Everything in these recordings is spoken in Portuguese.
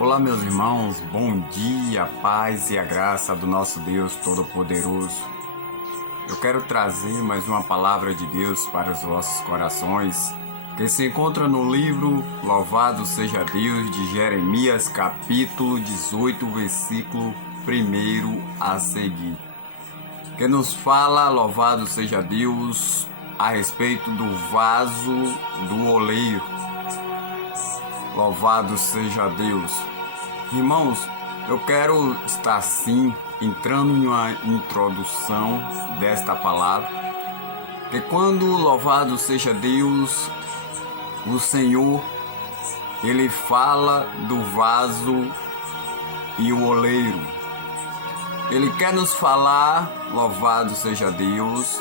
Olá, meus irmãos, bom dia, a paz e a graça do nosso Deus Todo-Poderoso. Eu quero trazer mais uma palavra de Deus para os vossos corações, que se encontra no livro Louvado Seja Deus, de Jeremias, capítulo 18, versículo 1 a seguir, que nos fala, louvado seja Deus, a respeito do vaso do oleiro. Louvado seja Deus. Irmãos, eu quero estar sim entrando em uma introdução desta palavra, que quando louvado seja Deus, o Senhor, Ele fala do vaso e o oleiro. Ele quer nos falar, louvado seja Deus,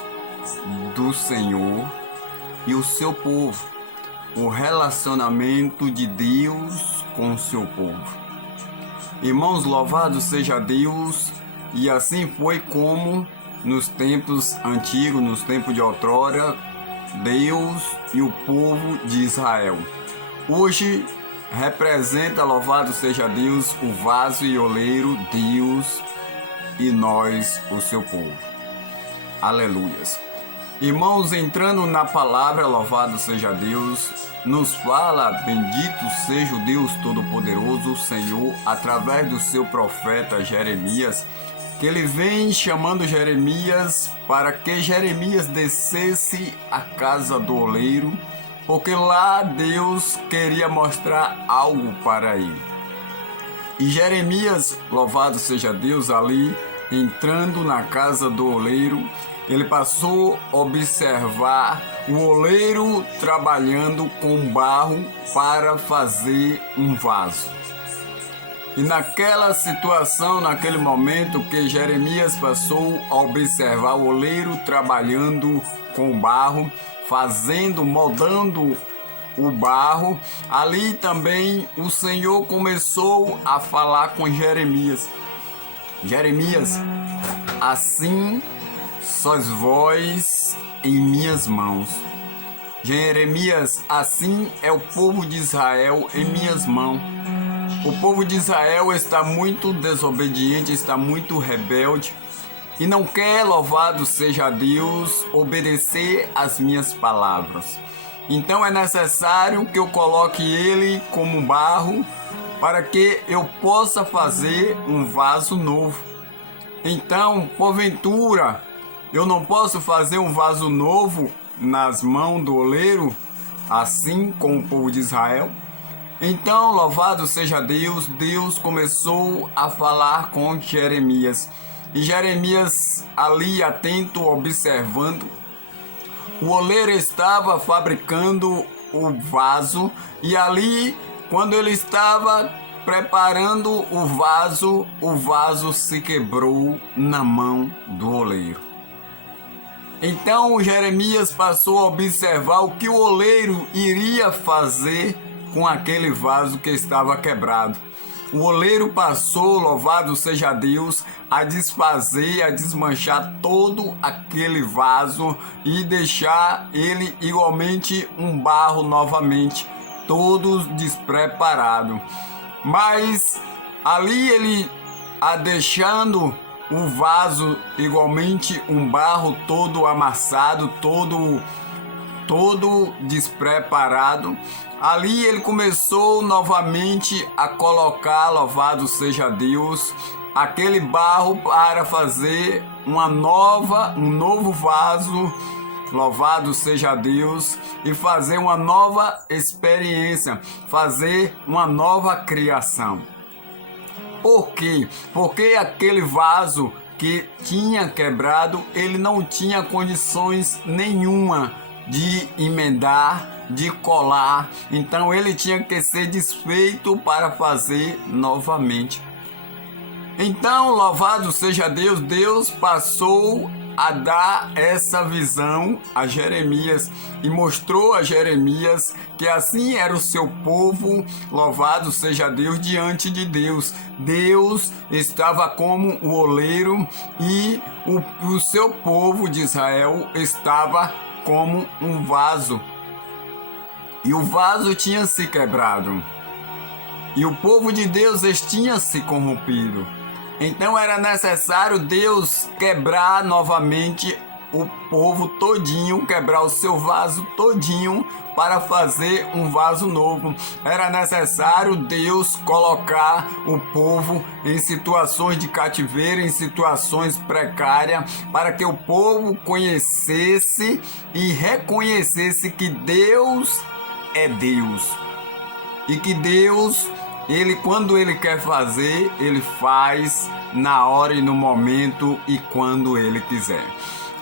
do Senhor e o seu povo, o relacionamento de Deus com o seu povo. Irmãos, louvado seja Deus, e assim foi como nos tempos antigos, nos tempos de outrora, Deus e o povo de Israel. Hoje representa, louvado seja Deus, o vaso e oleiro, Deus e nós, o seu povo. Aleluias. Irmãos, entrando na palavra, louvado seja Deus, nos fala, bendito seja o Deus Todo-Poderoso, o Senhor, através do seu profeta Jeremias, que ele vem chamando Jeremias para que Jeremias descesse à casa do oleiro, porque lá Deus queria mostrar algo para ele. E Jeremias, louvado seja Deus, ali entrando na casa do oleiro, ele passou a observar o oleiro trabalhando com barro para fazer um vaso. E naquela situação, naquele momento que Jeremias passou a observar o oleiro trabalhando com barro, fazendo, moldando o barro, ali também o Senhor começou a falar com Jeremias. Jeremias, assim sois vós em minhas mãos. Jeremias, assim é o povo de Israel em minhas mãos. O povo de Israel está muito desobediente, está muito rebelde e não quer, louvado seja Deus, obedecer às minhas palavras. Então é necessário que eu coloque ele como barro para que eu possa fazer um vaso novo. Então, porventura, eu não posso fazer um vaso novo nas mãos do oleiro, assim como o povo de Israel? Então, louvado seja Deus, Deus começou a falar com Jeremias. E Jeremias, ali atento, observando, o oleiro estava fabricando o vaso, e ali, quando ele estava preparando o vaso se quebrou na mão do oleiro. Então Jeremias passou a observar o que o oleiro iria fazer com aquele vaso que estava quebrado. O oleiro passou, louvado seja Deus, a desfazer, a desmanchar todo aquele vaso e deixar ele igualmente um barro novamente, todos despreparado. Mas ali ele, deixando o vaso igualmente um barro todo amassado, todo despreparado, ali ele começou novamente a colocar, louvado seja Deus, aquele barro para fazer um novo vaso, louvado seja Deus, e fazer uma nova experiência, fazer uma nova criação. Por quê? Porque aquele vaso que tinha quebrado, ele não tinha condições nenhuma de emendar, de colar. Então ele tinha que ser desfeito para fazer novamente. Então, louvado seja Deus, Deus passou a dar essa visão a Jeremias e mostrou a Jeremias que assim era o seu povo, louvado seja Deus, diante de Deus. Deus estava como o oleiro e o seu povo de Israel estava como um vaso. E o vaso tinha se quebrado. E o povo de Deus tinha se corrompido. Então era necessário Deus quebrar novamente o povo todinho, quebrar o seu vaso todinho para fazer um vaso novo. Era necessário Deus colocar o povo em situações de cativeiro, em situações precárias, para que o povo conhecesse e reconhecesse que Deus é Deus. E que Deus, quando Ele quer fazer, Ele faz na hora e no momento e quando Ele quiser.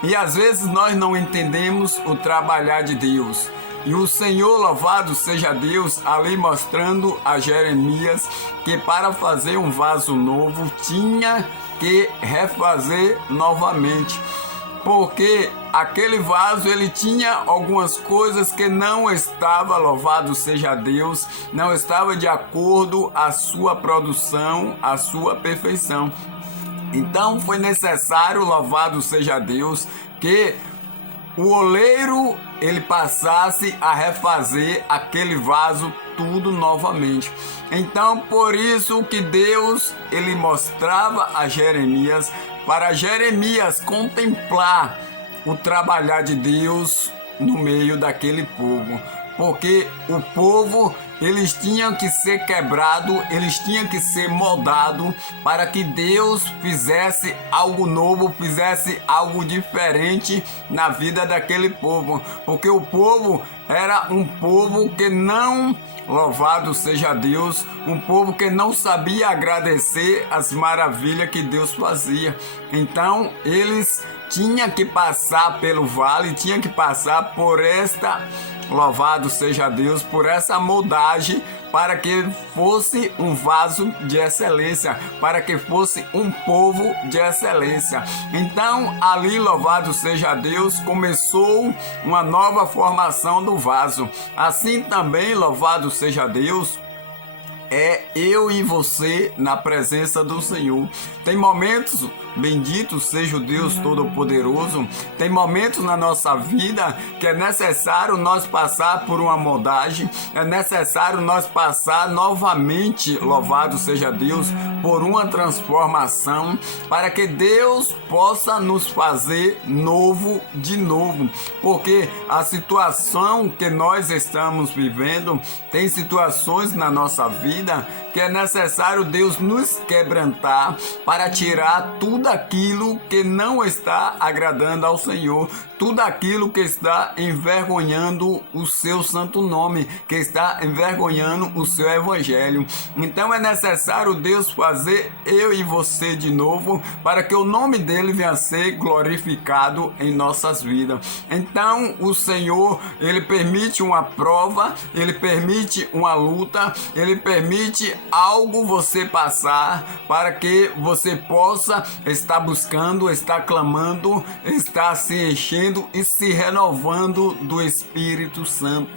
E às vezes nós não entendemos o trabalhar de Deus. E o Senhor, louvado seja Deus, ali mostrando a Jeremias que para fazer um vaso novo tinha que refazer novamente. Porque aquele vaso ele tinha algumas coisas que não estava, louvado seja Deus, não estava de acordo à sua produção, à sua perfeição. Então foi necessário, louvado seja Deus, que o oleiro ele passasse a refazer aquele vaso tudo novamente. Então por isso que Deus ele mostrava a Jeremias, para Jeremias contemplar o trabalhar de Deus no meio daquele povo. Porque o povo, eles tinham que ser quebrados, eles tinham que ser moldados para que Deus fizesse algo novo, fizesse algo diferente na vida daquele povo. Porque o povo era um povo que não, louvado seja Deus, um povo que não sabia agradecer as maravilhas que Deus fazia. Então, eles tinham que passar pelo vale, tinham que passar por esta, louvado seja Deus, por essa moldagem, para que fosse um vaso de excelência, para que fosse um povo de excelência. Então, ali, louvado seja Deus, começou uma nova formação do vaso. Assim também, louvado seja Deus, é eu e você na presença do Senhor. Tem momentos, bendito seja o Deus Todo-Poderoso, tem momentos na nossa vida que é necessário nós passar por uma moldagem, é necessário nós passar novamente, louvado seja Deus, por uma transformação, para que Deus possa nos fazer novo de novo. Porque a situação que nós estamos vivendo, tem situações na nossa vida que é necessário Deus nos quebrantar para tirar tudo aquilo que não está agradando ao Senhor, tudo aquilo que está envergonhando o seu santo nome, que está envergonhando o seu evangelho. Então é necessário Deus fazer eu e você de novo, para que o nome dele venha a ser glorificado em nossas vidas. Então o Senhor, ele permite uma prova, ele permite uma luta, ele permite algo você passar, para que você possa estar buscando, estar clamando, estar se enchendo e se renovando do Espírito Santo.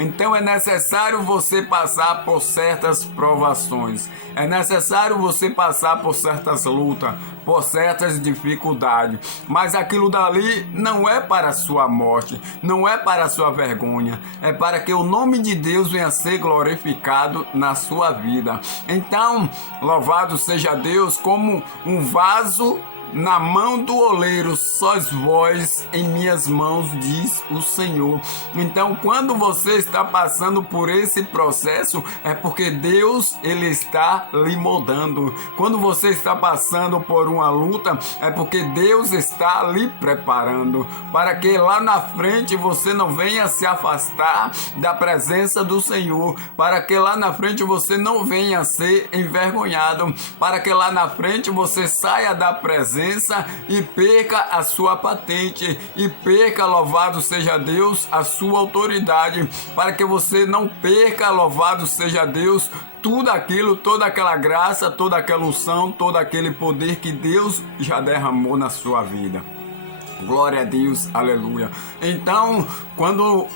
Então é necessário você passar por certas provações, é necessário você passar por certas lutas, por certas dificuldades, mas aquilo dali não é para a sua morte, não é para a sua vergonha, é para que o nome de Deus venha a ser glorificado na sua vida. Então, louvado seja Deus, como um vaso na mão do oleiro, sois vós em minhas mãos, diz o Senhor. Então, quando você está passando por esse processo, é porque Deus, ele está lhe moldando. Quando você está passando por uma luta, é porque Deus está lhe preparando, para que lá na frente você não venha se afastar da presença do Senhor, para que lá na frente você não venha ser envergonhado, para que lá na frente você saia da presença e perca a sua patente, e perca, louvado seja Deus, a sua autoridade, para que você não perca, louvado seja Deus, tudo aquilo, toda aquela graça, toda aquela unção, todo aquele poder que Deus já derramou na sua vida. Glória a Deus, aleluia. Então, quando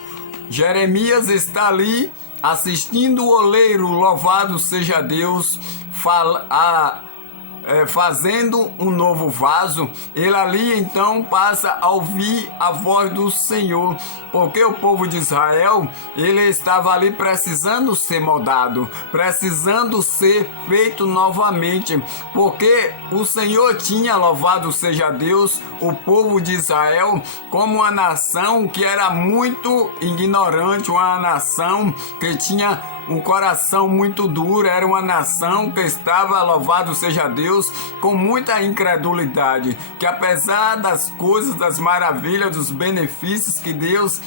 Jeremias está ali assistindo o oleiro, louvado seja Deus, fazendo um novo vaso, ele ali então passa a ouvir a voz do Senhor, porque o povo de Israel, ele estava ali precisando ser moldado, precisando ser feito novamente, porque o Senhor tinha, louvado seja Deus, o povo de Israel como uma nação que era muito ignorante, uma nação que tinha um coração muito duro, era uma nação que estava, louvado seja Deus, com muita incredulidade, que apesar das coisas, das maravilhas, dos benefícios que Deus,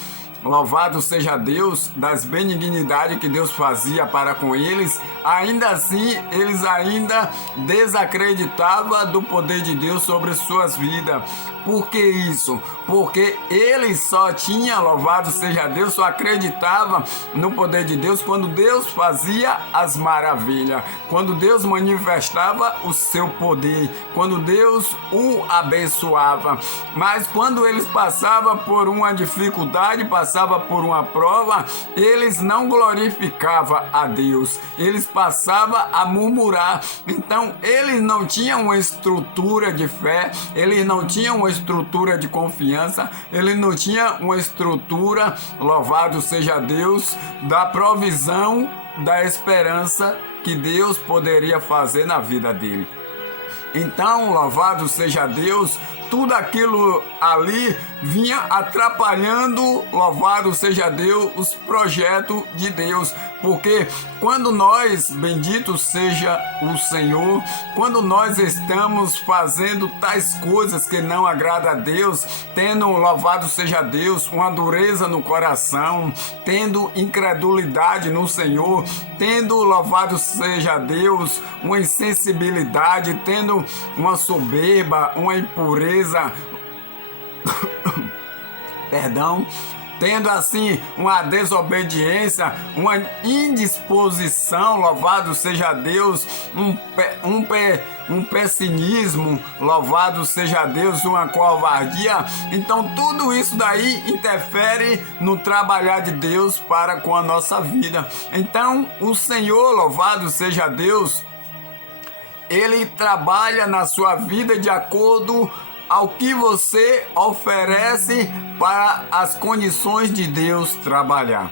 louvado seja Deus, das benignidades que Deus fazia para com eles, ainda assim, eles ainda desacreditavam do poder de Deus sobre suas vidas. Por que isso? Porque eles só tinham, louvado seja Deus, só acreditavam no poder de Deus quando Deus fazia as maravilhas, quando Deus manifestava o seu poder, quando Deus o abençoava. Mas quando eles passavam por uma dificuldade, passavam por uma prova, eles não glorificavam a Deus, eles passavam a murmurar. Então eles não tinham uma estrutura de fé, eles não tinham uma estrutura de confiança, ele não tinha uma estrutura, louvado seja Deus, da provisão, da esperança que Deus poderia fazer na vida dele. Então, louvado seja Deus, tudo aquilo ali vinha atrapalhando, louvado seja Deus, os projetos de Deus. Porque quando nós, bendito seja o Senhor, quando nós estamos fazendo tais coisas que não agradam a Deus, tendo, louvado seja Deus, uma dureza no coração, tendo incredulidade no Senhor, tendo, louvado seja Deus, uma insensibilidade, tendo uma soberba, uma impureza, perdão, tendo assim uma desobediência, uma indisposição, louvado seja Deus, um pessimismo, louvado seja Deus, uma covardia. Então tudo isso daí interfere no trabalhar de Deus para com a nossa vida. Então o Senhor, louvado seja Deus, ele trabalha na sua vida de acordo ao que você oferece para as condições de Deus trabalhar.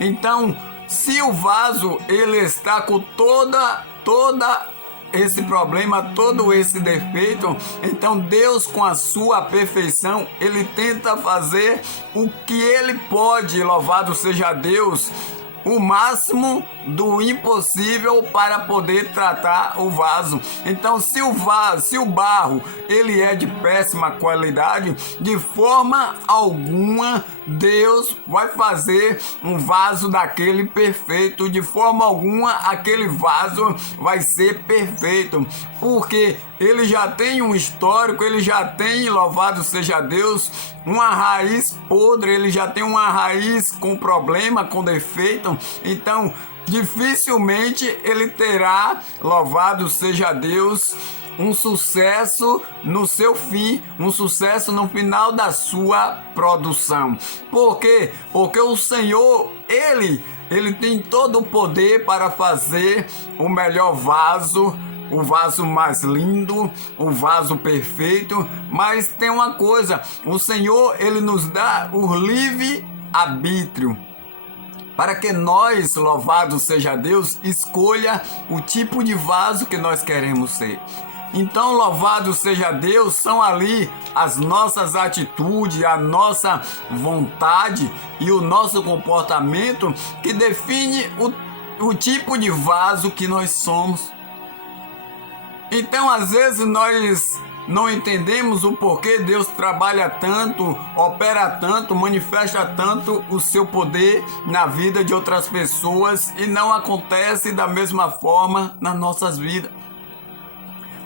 Então, se o vaso ele está com toda esse problema, todo esse defeito, então Deus, com a sua perfeição, ele tenta fazer o que ele pode, louvado seja Deus, o máximo do impossível para poder tratar o vaso. Então, se o barro ele é de péssima qualidade, de forma alguma Deus vai fazer um vaso daquele perfeito, de forma alguma aquele vaso vai ser perfeito, porque ele já tem um histórico, ele já tem, louvado seja Deus, uma raiz podre, ele já tem uma raiz com problema, com defeito. Então dificilmente ele terá, louvado seja Deus, um sucesso no seu fim, um sucesso no final da sua produção. Por quê? Porque o Senhor, ele tem todo o poder para fazer o melhor vaso, o vaso mais lindo, o vaso perfeito. Mas tem uma coisa, o Senhor, ele nos dá o livre arbítrio, para que nós, louvado seja Deus, escolha o tipo de vaso que nós queremos ser. Então, louvado seja Deus, são ali as nossas atitudes, a nossa vontade e o nosso comportamento que define o tipo de vaso que nós somos. Então, às vezes, nós não entendemos o porquê Deus trabalha tanto, opera tanto, manifesta tanto o seu poder na vida de outras pessoas e não acontece da mesma forma nas nossas vidas.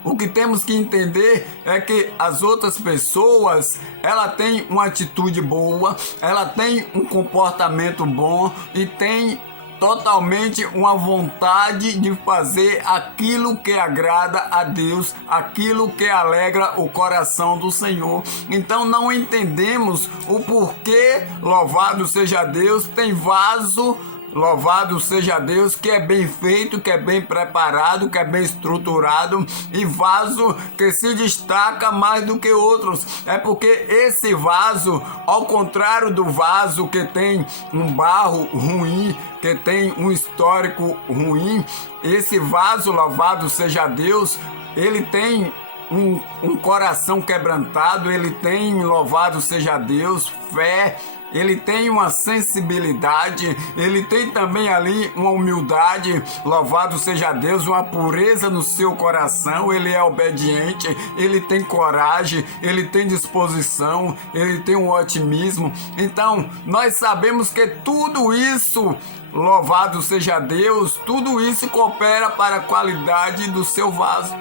O que temos que entender é que as outras pessoas, ela tem uma atitude boa, ela tem um comportamento bom e tem totalmente uma vontade de fazer aquilo que agrada a Deus, aquilo que alegra o coração do Senhor. Então não entendemos o porquê, louvado seja Deus, tem vaso louvado seja Deus, que é bem feito, que é bem preparado, que é bem estruturado e vaso que se destaca mais do que outros. É porque esse vaso, ao contrário do vaso que tem um barro ruim, que tem um histórico ruim, esse vaso, louvado seja Deus, ele tem um coração quebrantado, ele tem, louvado seja Deus, fé, ele tem uma sensibilidade, ele tem também ali uma humildade, louvado seja Deus, uma pureza no seu coração, ele é obediente, ele tem coragem, ele tem disposição, ele tem um otimismo. Então, nós sabemos que tudo isso, louvado seja Deus, tudo isso coopera para a qualidade do seu vaso.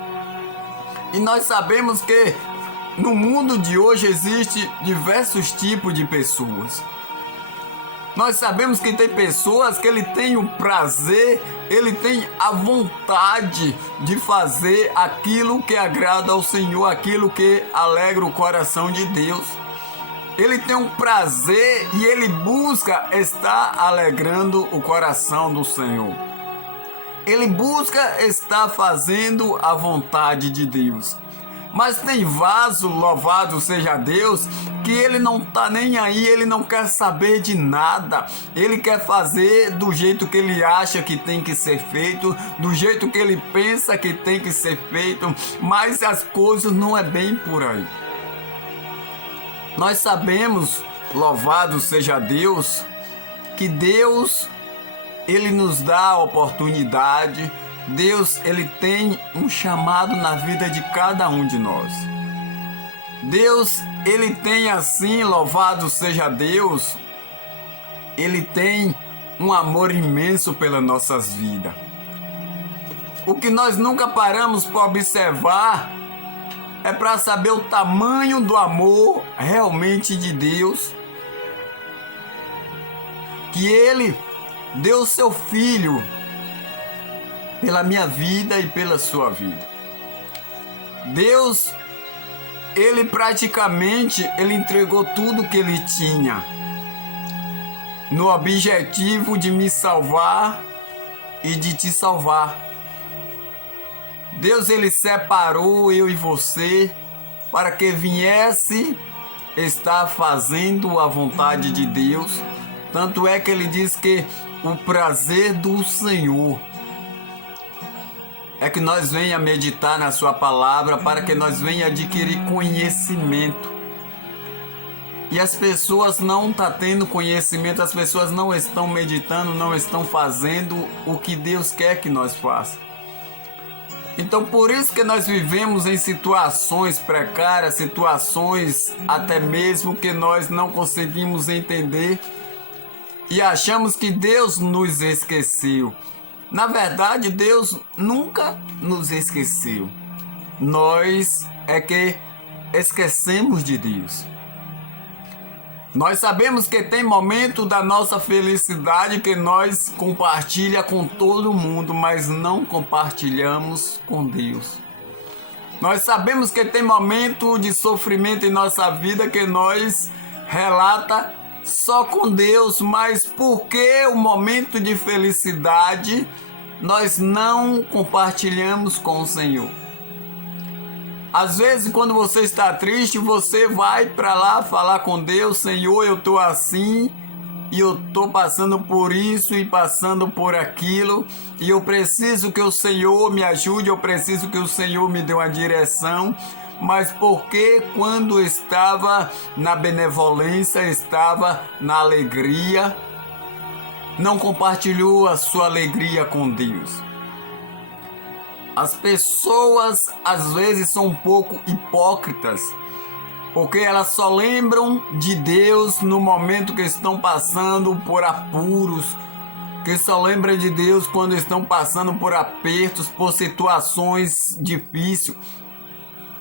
E nós sabemos que no mundo de hoje existe diversos tipos de pessoas. Nós sabemos que tem pessoas que ele tem o prazer, ele tem a vontade de fazer aquilo que agrada ao Senhor, aquilo que alegra o coração de Deus. Ele tem um prazer e ele busca estar alegrando o coração do Senhor. Ele busca estar fazendo a vontade de Deus. Mas tem vaso, louvado seja Deus, que ele não tá nem aí, ele não quer saber de nada. Ele quer fazer do jeito que ele acha que tem que ser feito, do jeito que ele pensa que tem que ser feito, mas as coisas não é bem por aí. Nós sabemos, louvado seja Deus, que Deus, ele nos dá a oportunidade. Deus, ele tem um chamado na vida de cada um de nós. Deus, ele tem assim, louvado seja Deus, ele tem um amor imenso pelas nossas vidas. O que nós nunca paramos para observar é para saber o tamanho do amor realmente de Deus, que ele deu seu filho pela minha vida e pela sua vida. Deus, ele praticamente, ele entregou tudo que ele tinha no objetivo de me salvar e de te salvar. Deus, ele separou eu e você para que viesse estar fazendo a vontade de Deus. Tanto é que ele diz que o prazer do Senhor é que nós venha meditar na sua palavra, para que nós venha adquirir conhecimento. E as pessoas não estão tendo conhecimento, as pessoas não estão meditando, não estão fazendo o que Deus quer que nós façamos. Então por isso que nós vivemos em situações precárias, situações até mesmo que nós não conseguimos entender e achamos que Deus nos esqueceu. Na verdade, Deus nunca nos esqueceu. Nós é que esquecemos de Deus. Nós sabemos que tem momento da nossa felicidade que nós compartilhamos com todo mundo, mas não compartilhamos com Deus. Nós sabemos que tem momento de sofrimento em nossa vida que nós relata só com Deus, mas por que o momento de felicidade nós não compartilhamos com o Senhor? Às vezes, quando você está triste, você vai para lá falar com Deus: Senhor, eu estou assim, e eu estou passando por isso e passando por aquilo, e eu preciso que o Senhor me ajude, eu preciso que o Senhor me dê uma direção. Mas porque quando estava na benevolência, estava na alegria, não compartilhou a sua alegria com Deus? As pessoas às vezes são um pouco hipócritas, porque elas só lembram de Deus no momento que estão passando por apuros, que só lembram de Deus quando estão passando por apertos, por situações difíceis.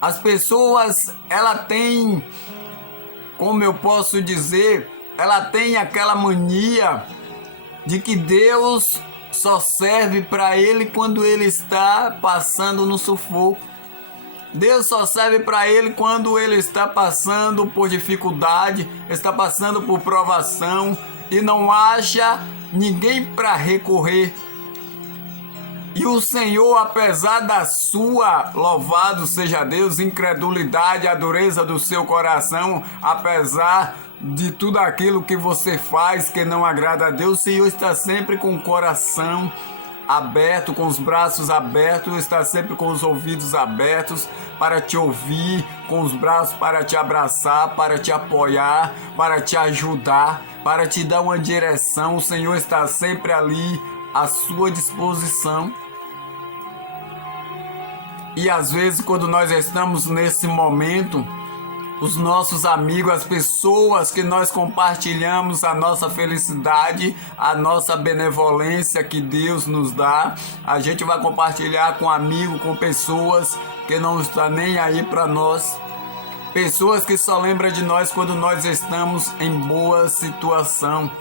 As pessoas, ela tem, como eu posso dizer, ela tem aquela mania de que Deus só serve para ele quando ele está passando no sufoco. Deus só serve para ele quando ele está passando por dificuldade, está passando por provação, e não acha ninguém para recorrer. E o Senhor, apesar da sua, louvado seja Deus, incredulidade, a dureza do seu coração, apesar de tudo aquilo que você faz que não agrada a Deus, o Senhor está sempre com o coração aberto, com os braços abertos, está sempre com os ouvidos abertos para te ouvir, com os braços para te abraçar, para te apoiar, para te ajudar, para te dar uma direção. O Senhor está sempre ali à sua disposição. E às vezes, quando nós estamos nesse momento, os nossos amigos, as pessoas que nós compartilhamos a nossa felicidade, a nossa benevolência que Deus nos dá, a gente vai compartilhar com amigos, com pessoas que não estão nem aí para nós, pessoas que só lembram de nós quando nós estamos em boa situação.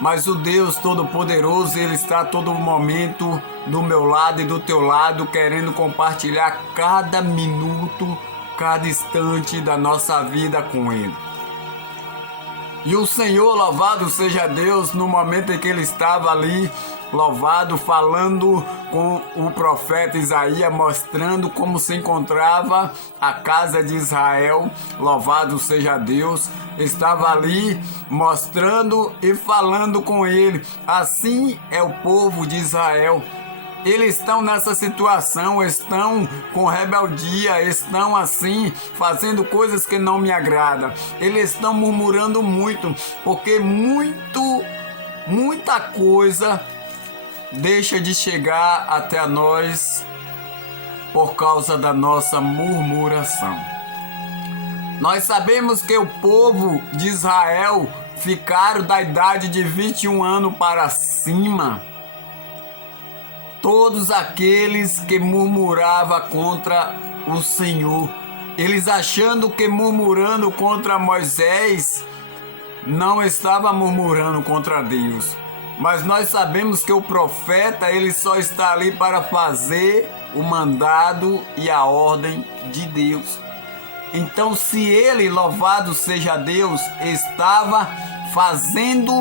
Mas o Deus Todo-Poderoso, Ele está a todo momento do meu lado e do teu lado, querendo compartilhar cada minuto, cada instante da nossa vida com Ele. E o Senhor, louvado seja Deus, no momento em que Ele estava ali, louvado, falando com o profeta Isaías, mostrando como se encontrava a casa de Israel, louvado seja Deus, estava ali mostrando e falando com ele. Assim é o povo de Israel. Eles estão nessa situação, estão com rebeldia, estão assim, fazendo coisas que não me agradam. Eles estão murmurando muito, porque muita coisa deixa de chegar até nós por causa da nossa murmuração. Nós sabemos que o povo de Israel ficaram da idade de 21 anos para cima. Todos aqueles que murmuravam contra o Senhor, eles achando que murmurando contra Moisés, não estava murmurando contra Deus. Mas nós sabemos que o profeta, ele só está ali para fazer o mandado e a ordem de Deus. Então, se ele, louvado seja Deus, estava fazendo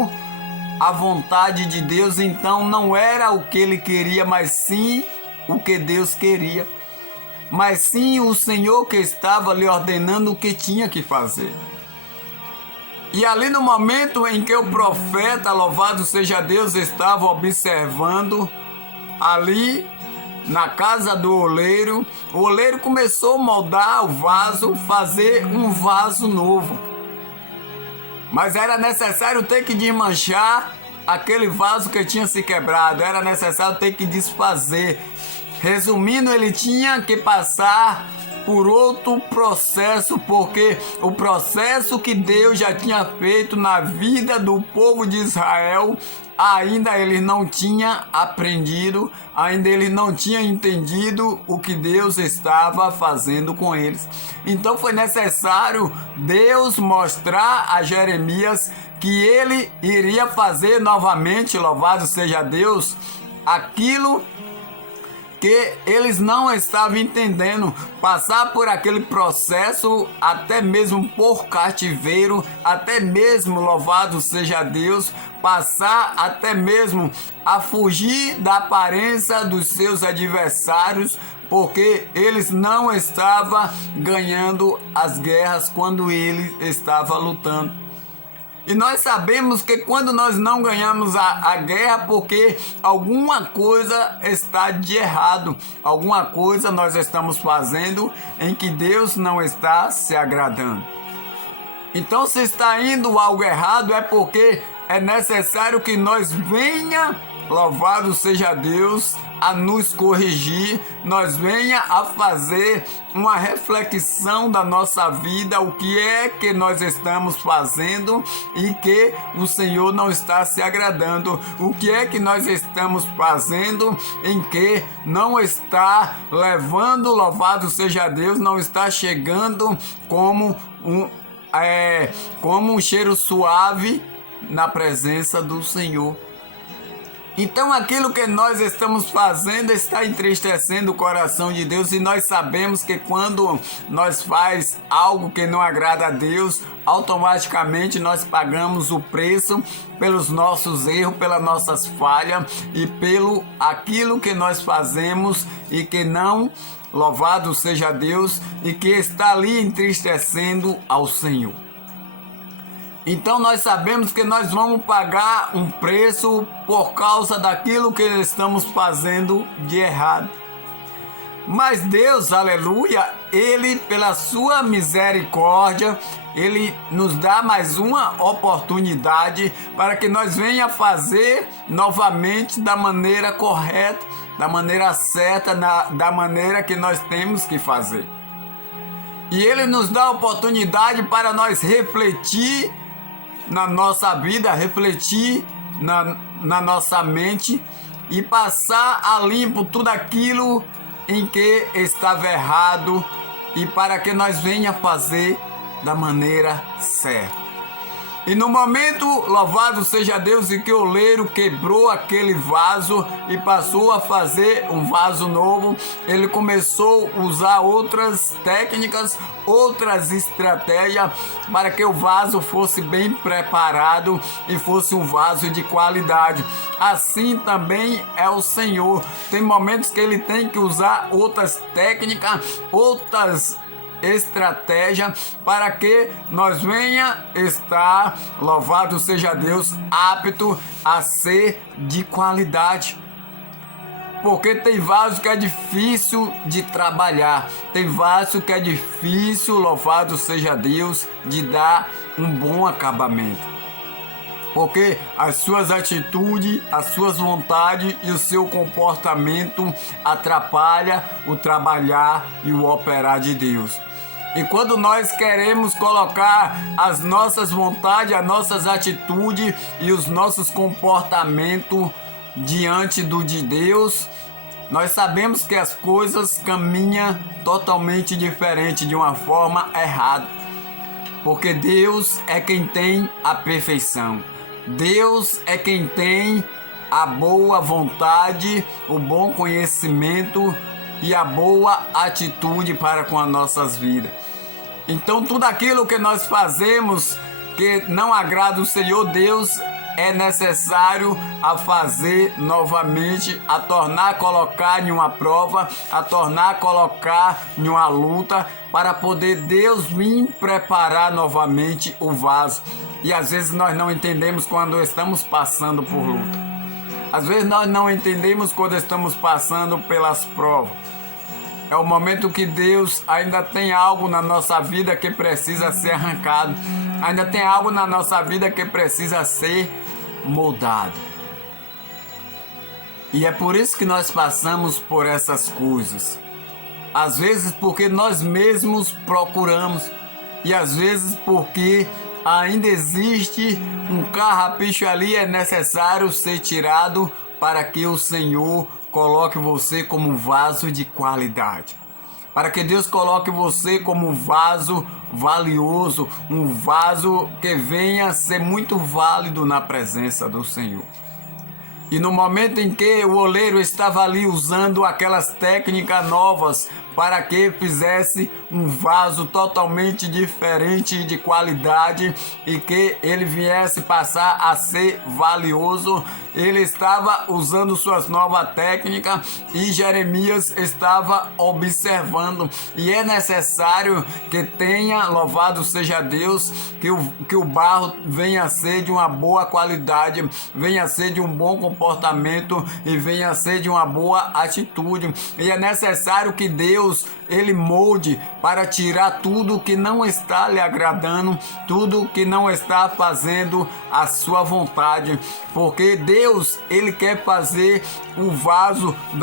a vontade de Deus, então não era o que ele queria, mas sim o que Deus queria. Mas sim o Senhor que estava lhe ordenando o que tinha que fazer. E ali no momento em que o profeta, louvado seja Deus, estava observando, ali na casa do oleiro, o oleiro começou a moldar o vaso, fazer um vaso novo. Mas era necessário ter que desmanchar aquele vaso que tinha se quebrado, era necessário ter que desfazer. Resumindo, ele tinha que passar por outro processo, porque o processo que Deus já tinha feito na vida do povo de Israel, ainda ele não tinha aprendido, ainda ele não tinha entendido o que Deus estava fazendo com eles. Então foi necessário Deus mostrar a Jeremias que ele iria fazer novamente, louvado seja Deus, aquilo que eles não estavam entendendo, passar por aquele processo, até mesmo por cativeiro, até mesmo, louvado seja Deus, passar até mesmo a fugir da aparência dos seus adversários, porque eles não estavam ganhando as guerras quando ele estava lutando. E nós sabemos que quando nós não ganhamos a guerra, porque alguma coisa está de errado, alguma coisa nós estamos fazendo em que Deus não está se agradando. Então, se está indo algo errado, é porque é necessário que nós venha, louvado seja Deus, a nos corrigir, nós venha a fazer uma reflexão da nossa vida, o que é que nós estamos fazendo e que o Senhor não está se agradando, o que é que nós estamos fazendo em que não está levando, louvado seja Deus, não está chegando como um cheiro suave na presença do Senhor. Então aquilo que nós estamos fazendo está entristecendo o coração de Deus, e nós sabemos que quando nós faz algo que não agrada a Deus, automaticamente nós pagamos o preço pelos nossos erros, pelas nossas falhas e pelo aquilo que nós fazemos e que não, louvado seja Deus, e que está ali entristecendo ao Senhor. Então nós sabemos que nós vamos pagar um preço por causa daquilo que estamos fazendo de errado. Mas Deus, aleluia, Ele, pela sua misericórdia, Ele nos dá mais uma oportunidade para que nós venha fazer novamente da maneira correta, da maneira certa, da maneira que nós temos que fazer. E Ele nos dá a oportunidade para nós refletir na nossa vida, refletir na nossa mente e passar a limpo tudo aquilo em que estava errado, e para que nós venha fazer da maneira certa. E no momento, louvado seja Deus, em que o oleiro quebrou aquele vaso e passou a fazer um vaso novo, ele começou a usar outras técnicas, outras estratégias para que o vaso fosse bem preparado e fosse um vaso de qualidade. Assim também é o Senhor. Tem momentos que ele tem que usar outras técnicas, outras estratégia para que nós venha estar, louvado seja Deus, apto a ser de qualidade. Porque tem vaso que é difícil de trabalhar, tem vaso que é difícil, louvado seja Deus, de dar um bom acabamento. Porque as suas atitudes, as suas vontades e o seu comportamento atrapalham o trabalhar e o operar de Deus. E quando nós queremos colocar as nossas vontades, as nossas atitudes e os nossos comportamentos diante do de Deus, nós sabemos que as coisas caminham totalmente diferente, de uma forma errada. Porque Deus é quem tem a perfeição. Deus é quem tem a boa vontade, o bom conhecimento e a boa atitude para com as nossas vidas. Então tudo aquilo que nós fazemos que não agrada o Senhor Deus, é necessário a fazer novamente, a tornar a colocar em uma prova, a tornar a colocar em uma luta, para poder Deus vir preparar novamente o vaso. E às vezes nós não entendemos quando estamos passando por luta. Às vezes nós não entendemos quando estamos passando pelas provas. É o momento que Deus ainda tem algo na nossa vida que precisa ser arrancado. Ainda tem algo na nossa vida que precisa ser moldado. E é por isso que nós passamos por essas coisas. Às vezes porque nós mesmos procuramos. E às vezes porque ainda existe um carrapicho ali, é necessário ser tirado para que o Senhor coloque você como um vaso de qualidade. Para que Deus coloque você como um vaso valioso, um vaso que venha a ser muito válido na presença do Senhor. E no momento em que o oleiro estava ali usando aquelas técnicas novas para que fizesse um vaso totalmente diferente de qualidade e que ele viesse passar a ser valioso, ele estava usando suas novas técnicas e Jeremias estava observando. E é necessário que tenha, louvado seja Deus, que o barro venha a ser de uma boa qualidade, venha a ser de um bom comportamento e venha a ser de uma boa atitude. E é necessário que Deus ele molde para tirar tudo que não está lhe agradando, tudo que não está fazendo a sua vontade, porque Deus ele quer fazer o vaso